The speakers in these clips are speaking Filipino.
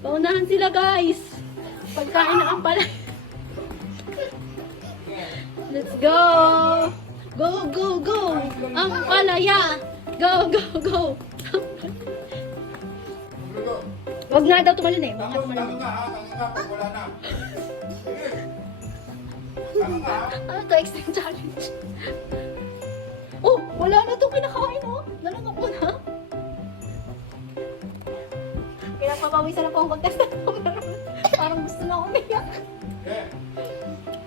Paunahan sila guys. Pagkain na ang pala. Let's go. Go, go, go. Ang palaya. Go, go, go. Wag nga daw tumalon eh. Wag nga tumalon eh. Wala na. Ano to? Extreme challenge. Oh, wala na to pinakain oh. Nalangap mo na. Pinapapawisan na po ang contestant. Parang gusto na umiyak.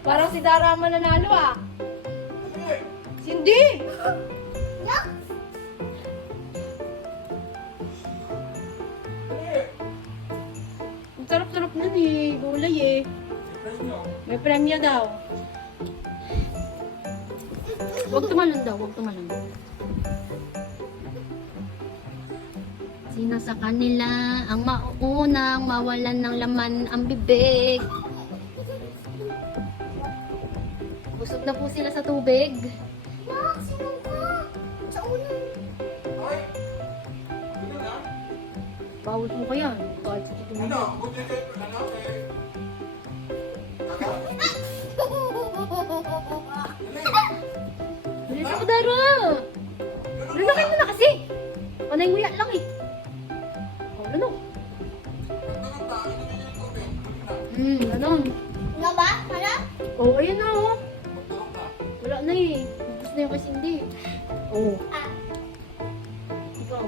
Parang si Dara ang mananalo ah. Hindi. Ang sarap-sarap nun eh. Gulay eh. May premya daw. Huwag tumalon daw, huwag tumalon. Sino sa kanila ang mauunang mawalan ng laman ang bibig? Busog na po sila sa tubig. Maximum ka! Sa unan. Bawal mo kaya. Kahit sa tubig. Bilis ako, Dara! Lulukin mo na kasi! Panay nguya lang eh. Oh, lunok. Ganon. Nga ba? Hala? Oh, ayun na oh. Wala na eh. Gusto na yung kasi hindi. Oh. Ah. Ikaw.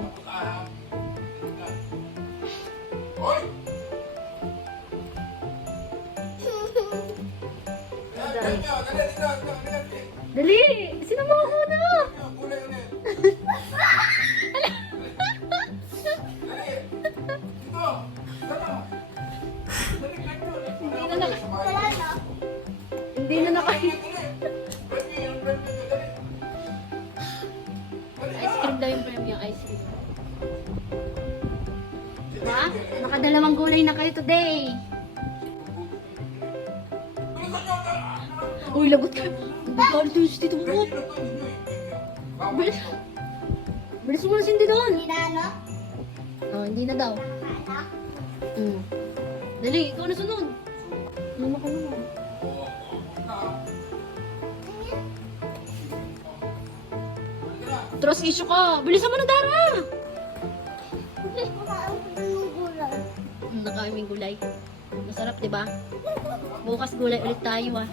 Dali! Sino mo ako na? Wala na. Hindi na nakain. Ice cream daw yung premium ice cream. Diba? Nakadalawang gulay na kayo today. Uy, lagot ka. Bawal ito yung dito mo. Bilis. Bilis mo na sindi doon. Hindi na ano? Oh, hindi na daw. Hala? Dali, ikaw na sunod. Luma ka naman. Trust issue ka. Bilisan mo na, Dara. Makain ko yung gulay. Nakain mo yung gulay. Masarap, di ba? Bukas gulay ulit tayo, ah.